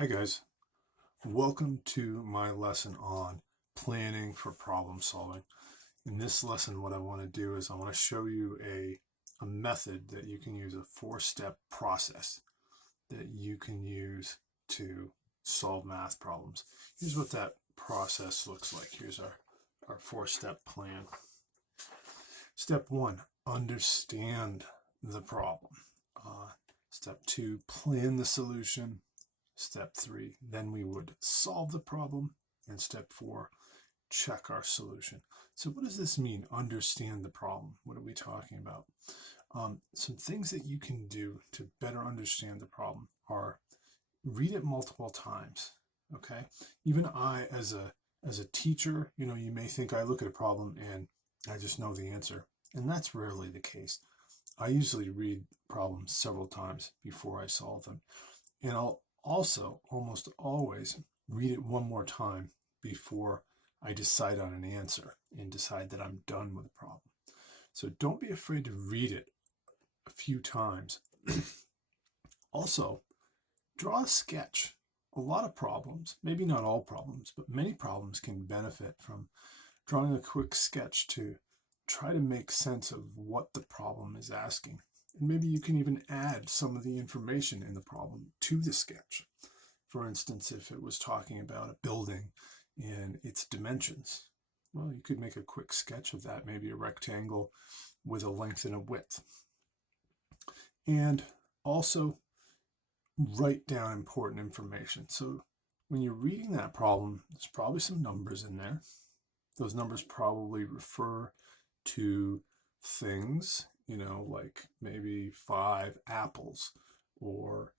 Hi guys, welcome to my lesson on planning for problem solving. In this lesson, what I want to do is I want to show you a method that you can use, a four-step process that you can use to solve math problems. Here's what that process looks like. Here's our four-step plan. Step one, understand the problem. Step two, plan the solution. Step three, then we would solve the problem. And step four, check our solution. So what does this mean, understand the problem? What are we talking about? Some things that you can do to better understand the problem are read it multiple times, okay? Even I, as a teacher, you may think I look at a problem and I just know the answer. And that's rarely the case. I usually read problems several times before I solve them. And I'll also almost always read it one more time before I decide on an answer and decide that I'm done with the problem. So don't be afraid to read it a few times. Also, draw a sketch. A lot of problems, maybe not all problems, but many problems can benefit from drawing a quick sketch to try to make sense of what the problem is asking. And maybe you can even add some of the information in the problem to the sketch. For instance, if it was talking about a building and its dimensions, well, you could make a quick sketch of that, maybe a rectangle with a length and a width. And also write down important information. So when you're reading that problem, there's probably some numbers in there. Those numbers probably refer to things, like maybe 5 apples or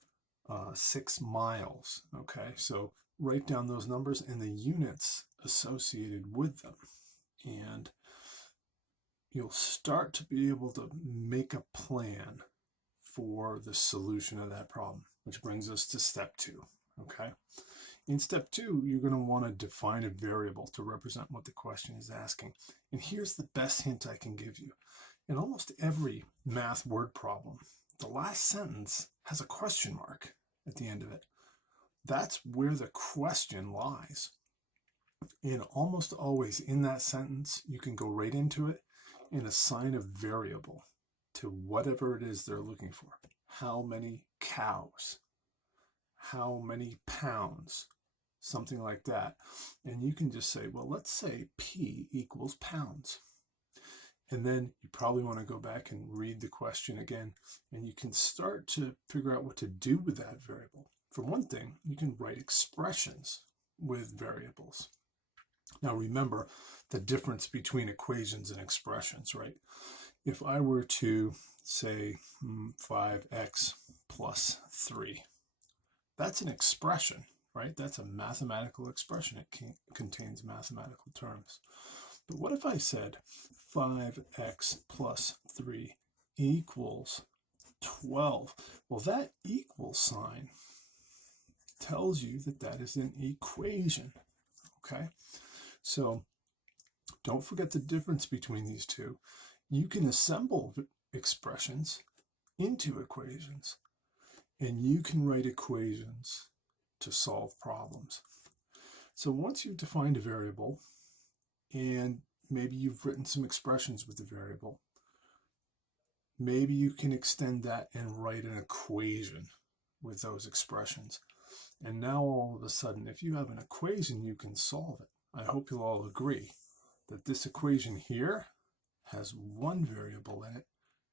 6 miles. Okay, so write down those numbers and the units associated with them. And you'll start to be able to make a plan for the solution of that problem, which brings us to step 2. Okay, in step 2, you're going to want to define a variable to represent what the question is asking. And here's the best hint I can give you. In almost every math word problem, the last sentence has a question mark at the end of it. That's where the question lies. And almost always in that sentence, you can go right into it and assign a variable to whatever it is they're looking for. How many cows? How many pounds? Something like that. And you can just say, well, let's say P equals pounds. And then you probably want to go back and read the question again, and you can start to figure out what to do with that variable. For one thing, you can write expressions with variables. Now remember the difference between equations and expressions, right? If I were to say 5x plus 3, that's an expression, right? That's a mathematical expression. It contains mathematical terms. But what if I said 5x plus 3 equals 12? Well, that equal sign tells you that that is an equation, okay? So don't forget the difference between these two. You can assemble expressions into equations, and you can write equations to solve problems. So once you've defined a variable, and maybe you've written some expressions with the variable, maybe you can extend that and write an equation with those expressions. And now all of a sudden, if you have an equation, you can solve it. I hope you'll all agree that this equation here has one variable in it,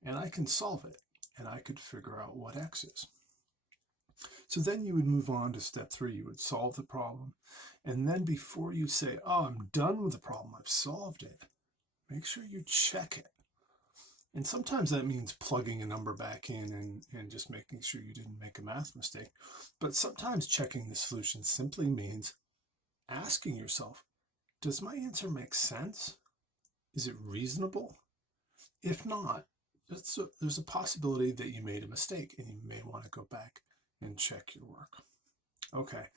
and I can solve it, and I could figure out what x is. So then you would move on to step 3. You would solve the problem. And then before you say, oh, I'm done with the problem, I've solved it, make sure you check it. And sometimes that means plugging a number back in and just making sure you didn't make a math mistake. But sometimes checking the solution simply means asking yourself, does my answer make sense? Is it reasonable? If not, there's a possibility that you made a mistake and you may want to go back and check your work. Okay,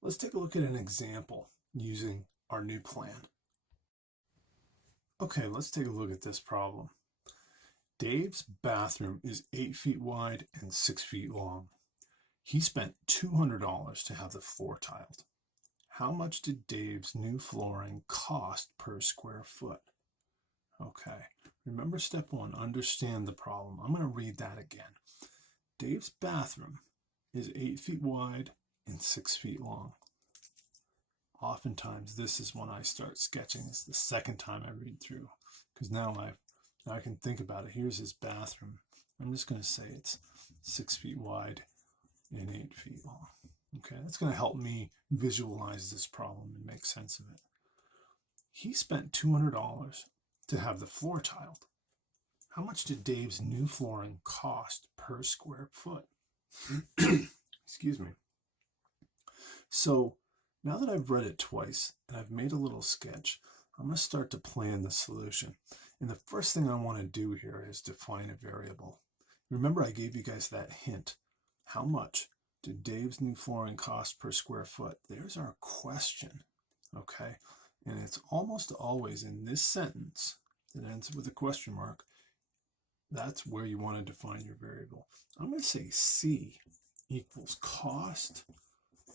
let's take a look at an example using our new plan. Okay, let's take a look at this problem. Dave's bathroom is 8 feet wide and 6 feet long. He spent $200 to have the floor tiled. How much did Dave's new flooring cost per square foot? Okay, remember step one, understand the problem. I'm going to read that again. Dave's bathroom is 8 feet wide and 6 feet long. Oftentimes, this is when I start sketching. It's the second time I read through, because now I can think about it. Here's his bathroom. I'm just going to say it's 6 feet wide and 8 feet long. Okay, that's going to help me visualize this problem and make sense of it. He spent $200 to have the floor tiled. How much did Dave's new flooring cost per square foot? Excuse me. So now that I've read it twice and I've made a little sketch, I'm going to start to plan the solution. And the first thing I want to do here is define a variable. Remember, I gave you guys that hint. How much did Dave's new flooring cost per square foot? There's our question, okay? And it's almost always in this sentence that ends with a question mark. That's where you want to define your variable. I'm going to say C equals cost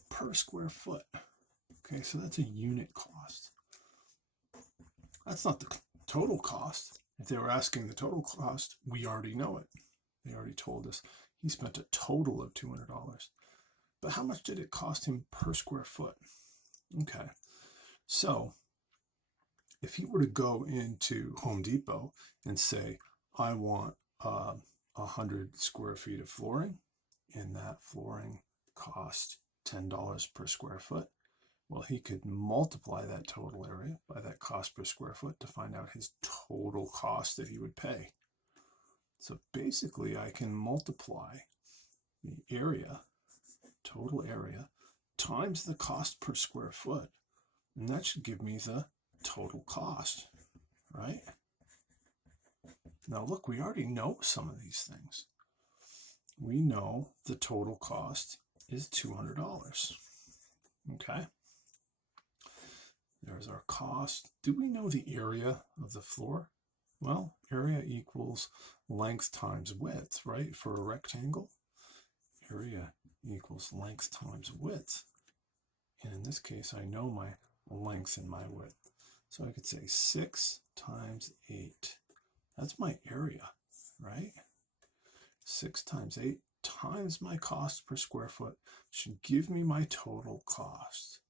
per square foot. Okay, so that's a unit cost. That's not the total cost. If they were asking the total cost, we already know it. They already told us. He spent a total of $200. But how much did it cost him per square foot? Okay, so if he were to go into Home Depot and say, I want 100 square feet of flooring, and that flooring cost $10 per square foot, well, he could multiply that total area by that cost per square foot to find out his total cost that he would pay. So basically, I can multiply the area, total area, times the cost per square foot, and that should give me the total cost, right? Now look, we already know some of these things. We know the total cost is $200, okay? There's our cost. Do we know the area of the floor? Well, area equals length times width, right? For a rectangle, area equals length times width. And in this case, I know my length and my width. So I could say 6 times 8. That's my area, right? 6 times 8 times my cost per square foot should give me my total cost.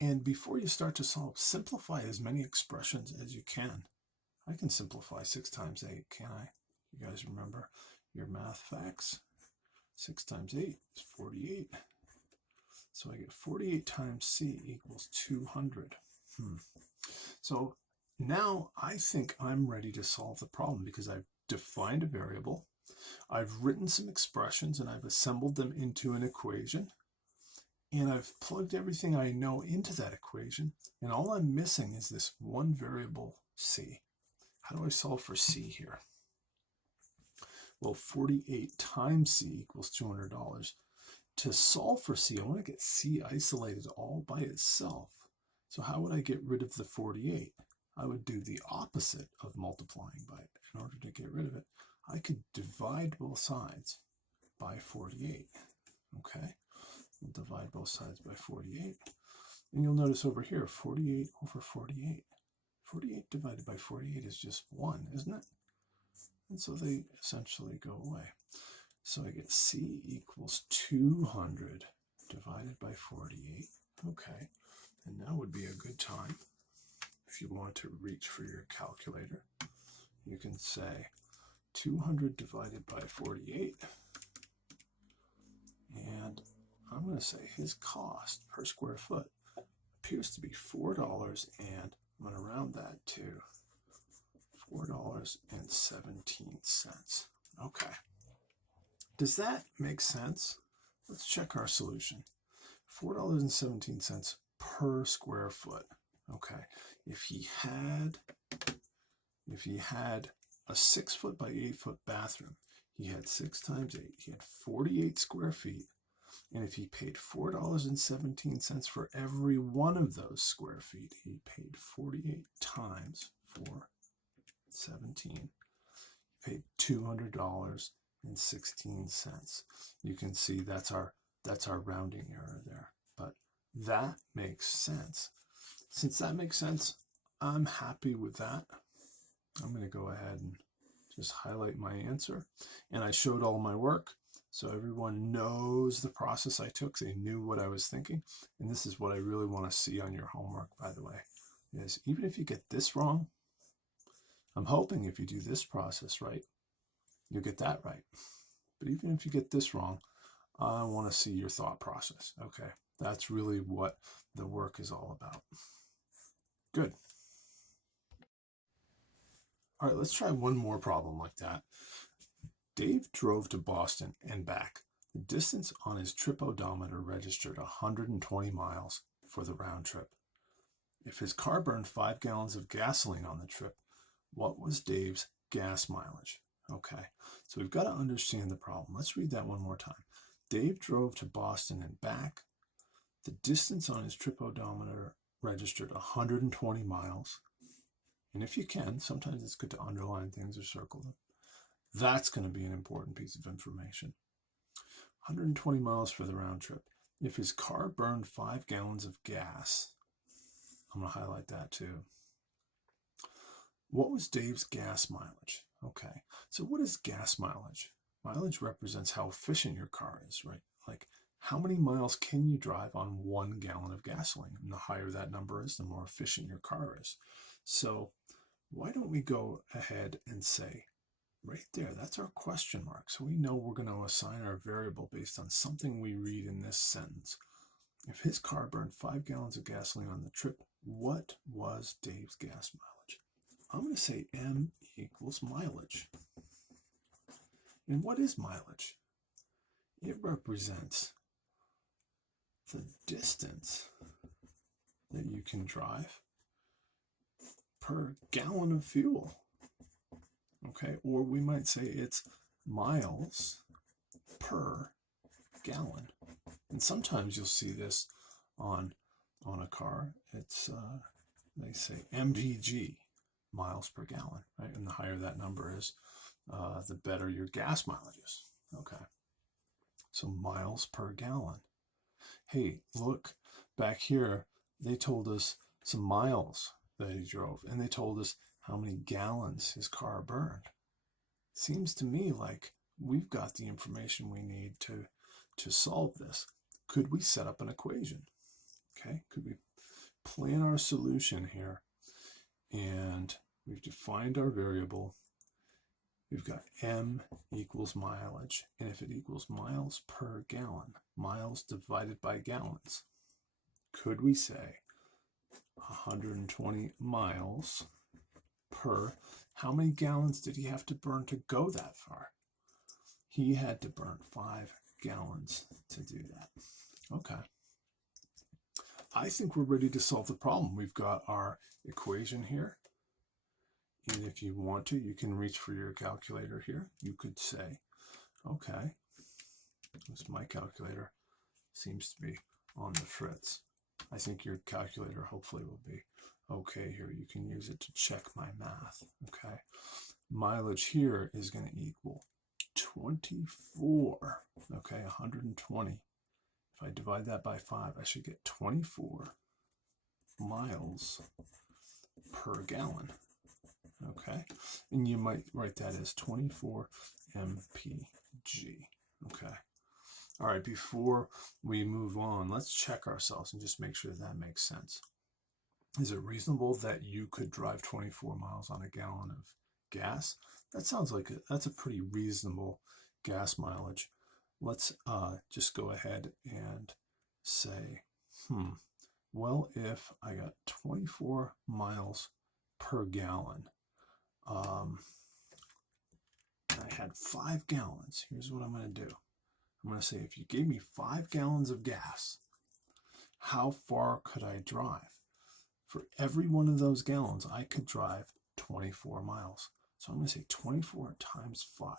And before you start to solve, simplify as many expressions as you can. I can simplify 6 times 8, can I? You guys remember your math facts? 6 times 8 is 48. So I get 48 times C equals 200. So now I think I'm ready to solve the problem because I've defined a variable, I've written some expressions, and I've assembled them into an equation, and I've plugged everything I know into that equation, and all I'm missing is this one variable C. How do I solve for C here? Well, 48 times C equals $200. To solve for C, I want to get C isolated all by itself. So how would I get rid of the 48? I would do the opposite of multiplying by it. In order to get rid of it, I could divide both sides by 48. Okay, we'll divide both sides by 48. And you'll notice over here, 48 over 48. 48 divided by 48 is just 1, isn't it? And so they essentially go away. So I get C equals 200 divided by 48. Okay, and now would be a good time, if you want to reach for your calculator, you can say 200 divided by 48. And I'm going to say his cost per square foot appears to be $4, and I'm going to round that to $4.17. Okay. Does that make sense? Let's check our solution. $4.17 per square foot. Okay. If he had a 6 foot by 8 foot bathroom, he had 6 times 8. He had 48 square feet. And if he paid $4.17 for every one of those square feet, he paid 48 times 4.17. He paid $200 $1.16. You can see that's our rounding error there, but that makes sense. Since that makes sense, I'm happy with that. I'm going to go ahead and just highlight my answer, and I showed all my work, so everyone knows the process I took. They knew what I was thinking, and this is what I really want to see on your homework, by the way, is even if you get this wrong, I'm hoping if you do this process right, you'll get that right. But even if you get this wrong, I want to see your thought process. Okay, that's really what the work is all about. Good. All right, let's try one more problem like that. Dave drove to Boston and back. The distance on his trip odometer registered 120 miles for the round trip. If his car burned 5 gallons of gasoline on the trip, what was Dave's gas mileage? Okay, so we've got to understand the problem. Let's read that one more time. Dave drove to Boston and back. The distance on his trip odometer registered 120 miles. And if you can, sometimes it's good to underline things or circle them. That's going to be an important piece of information. 120 miles for the round trip. If his car burned 5 gallons of gas, I'm going to highlight that too. What was Dave's gas mileage? Okay, so what is gas mileage? Mileage represents how efficient your car is, right? Like how many miles can you drive on 1 gallon of gasoline? And the higher that number is, the more efficient your car is. So why don't we go ahead and say, right there, that's our question mark. So we know we're going to assign our variable based on something we read in this sentence. If his car burned 5 gallons of gasoline on the trip, what was Dave's gas mileage? I'm going to say M equals mileage. And what is mileage? It represents the distance that you can drive per gallon of fuel. Okay, or we might say it's miles per gallon. And sometimes you'll see this on a car. It's they say mpg, miles per gallon, right? And the higher that number is, the better your gas mileage is. Okay, so miles per gallon. Hey, look back here. They told us some miles that he drove, and they told us how many gallons his car burned. Seems to me like we've got the information we need to solve this. Could we set up an equation? Okay, could we plan our solution here? And we've defined our variable. We've got M equals mileage, and if it equals miles per gallon, miles divided by gallons, could we say 120 miles per, how many gallons did he have to burn to go that far? He had to burn 5 gallons to do that. Okay. I think we're ready to solve the problem. We've got our equation here. And if you want to, you can reach for your calculator here. You could say, okay, this my calculator seems to be on the fritz. I think your calculator hopefully will be okay here. You can use it to check my math. Okay, mileage here is going to equal 24. Okay, 120. If I divide that by 5, I should get 24 miles per gallon. Okay, and you might write that as 24 mpg. Okay, all right, before we move on, let's check ourselves and just make sure that makes sense. Is it reasonable that you could drive 24 miles on a gallon of gas? That sounds like that's a pretty reasonable gas mileage. Let's just go ahead and say, well, if I got 24 miles per gallon, I had 5 gallons. Here's what I'm going to do. I'm going to say, if you gave me 5 gallons of gas, how far could I drive? For every one of those gallons, I could drive 24 miles. So I'm going to say 24 times 5.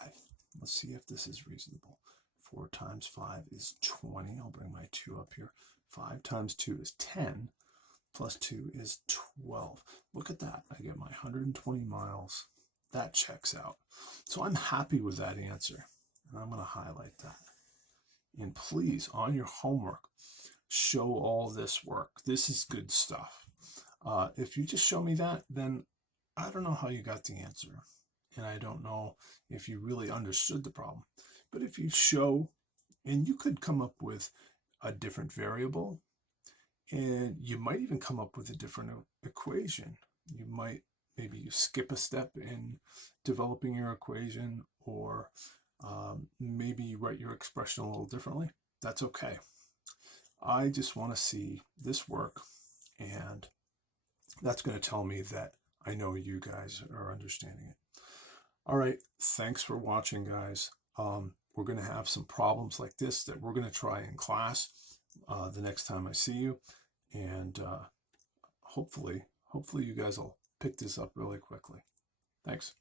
Let's see if this is reasonable. 4 times 5 is 20. I'll bring my 2 up here. 5 times 2 is 10. Plus 2 is 12. Look at that. I get my 120 miles. That checks out. So I'm happy with that answer. And I'm going to highlight that. And please, on your homework, show all this work. This is good stuff. If you just show me that, then I don't know how you got the answer. And I don't know if you really understood the problem. But if you show, and you could come up with a different variable, and you might even come up with a different equation. You might, maybe you skip a step in developing your equation, or maybe you write your expression a little differently. That's okay. I just want to see this work, and that's going to tell me that I know you guys are understanding it. All right, thanks for watching, guys. We're going to have some problems like this that we're going to try in class the next time I see you, and hopefully you guys will pick this up really quickly. Thanks.